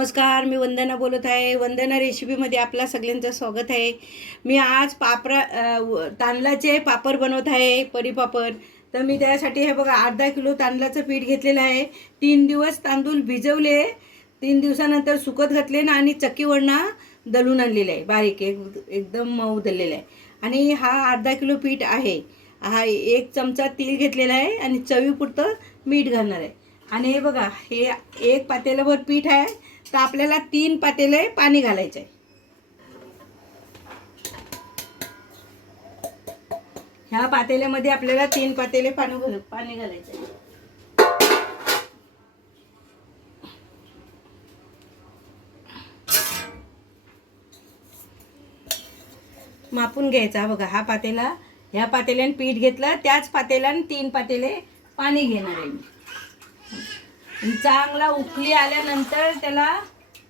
नमस्कार, मी वंदना बोलत आहे. वंदना रेसिपीमध्ये आपला सगळ्यांचं स्वागत आहे. मी आज तांदळाचे पापड बनवत आहे, परी पापड. तर मी त्यासाठी हे बघा अर्धा किलो तांदळाचं पीठ घेतलेलं आहे. 3 दिवस तांदूळ भिजवले, 3 दिवसानंतर सुकत घातले ना आणि चक्कीवरनं दळून आणलेलं आहे. बारीक एकदम मऊ दळलेलं आहे. आणि हा अर्धा किलो पीठ आहे. हा 1 चमचा तेल घेतलेला आहे आणि चवीपुरतं मीठ घालणार आहे. आणि हे बघा, हे 1 पातेल्यावर पीठ आहे, तर आपल्याला 3 पातेले पाणी घालायचे आहे. ह्या पातेल्यामध्ये आपल्याला 3 पातेले पाणी घालायचे आहे. मापून घ्यायचा. बघा, हा पातेला, ह्या पातेल्याने पीठ घेतलं, त्याच पातेल्याने 3 पातेले पाणी घेणार आहे मी. चांगला उकळी आल्यानंतर त्याला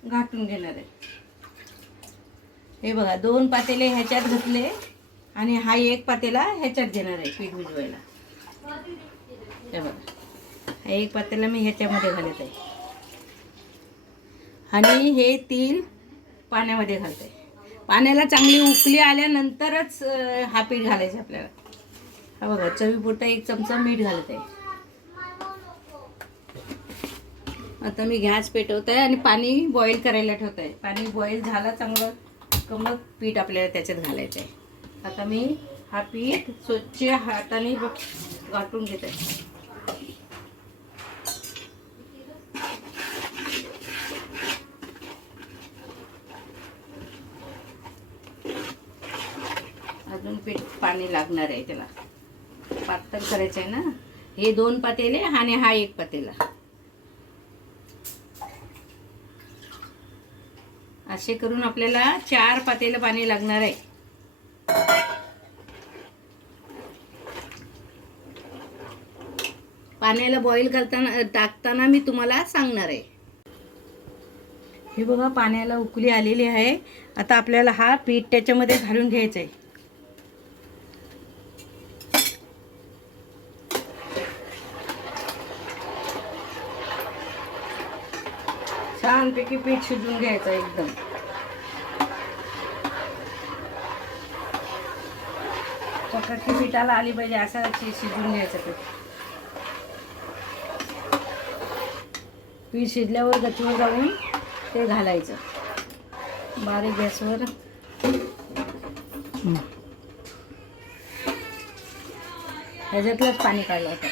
घाटून घेणार आहे. हे बघा, 2 पातेले ह्याच्यात घातले आणि हा 1 पातेला ह्याच्यात घेणार आहे पीठ भिजवायला. हे बघा, हा 1 पातेला मी ह्याच्यामध्ये घालत आहे आणि हे 3 पाण्यामध्ये घालत आहे. पाण्याला चांगली उकळी आल्यानंतरच हा पीठ घालायचा आपल्याला. हा बघा, चवीपुरता 1 चमचा मीठ घालत आहे. आता मी गॅस पेटवत आहे आणि पाणी बॉईल करायला ठेवत आहे. पाणी बॉईल झालं चांगलं का मग पीठ आपल्याला त्याच्यात घालायचं आहे. आता मी हा पीठ स्वच्छ हाताने गाठून घेत आहे. अजून पीठ पाणी लागणार आहे, त्याला पातळ करायचं आहे ना. हे 2 पातेले आणि हा 1 पातेला, असे करून आपल्याला 4 पातेले पाणी लागणार आहे. पाण्याला बॉईल टाकताना मी तुम्हाला सांगणार आहे. हे बघा, पाण्याला उकळी आलेली आहे. आता आपल्याला हा पीठ त्याच्यामध्ये घालून घ्यायचं आहे. छानपैकी पीठ शिजवून घ्यायचं एकदम. चपाती पीठाला आली पाहिजे असं शिजवून घ्यायचं पीठ. पीठ शिजल्यावर गच्चीवर जाऊन ते घालायचं बारीक गॅसवर. ह्याच्यातलंच पाणी काढलं होतं.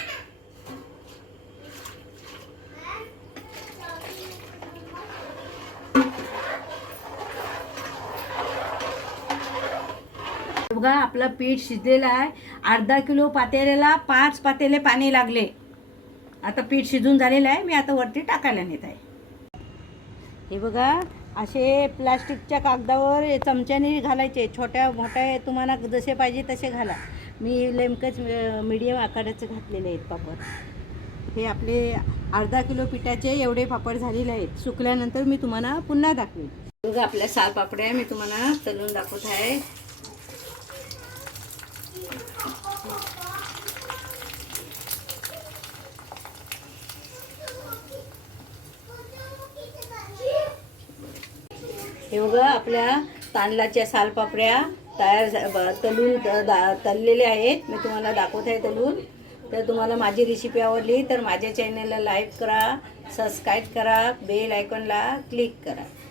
बघा, आपलं पीठ शिजलेलं आहे. अर्धा किलो पातेल्याला 5 पातेले पाणी लागले. आता पीठ शिजून झालेलं आहे. मी आता वरती टाकायला नेत आहे. हे बघा, असे प्लास्टिकच्या कागदावर चमच्याने घालायचे. छोट्या मोठ्या तुम्हाला जसे पाहिजे तसे घाला. मी नेमकंच मीडियम आकाराचे घातलेले आहेत पापड. हे आपले अर्धा किलो पिठाचे एवढे पापड झालेले आहेत. सुकल्यानंतर मी तुम्हाला पुन्हा दाखवेन. बघा, आपल्या साल पापड्या मी तुम्हाला तळून दाखवत आहे. हे बघा, आपल्या तांदळाच्या सालपापड्या तयार तळलेल्या आहेत. मी तुम्हाला दाखवत आहे तळून. तर तुम्हाला माझी रेसिपी आवडली तर माझ्या चॅनलला लाईक करा, सबस्क्राईब करा, बेल आयकॉनला क्लिक करा.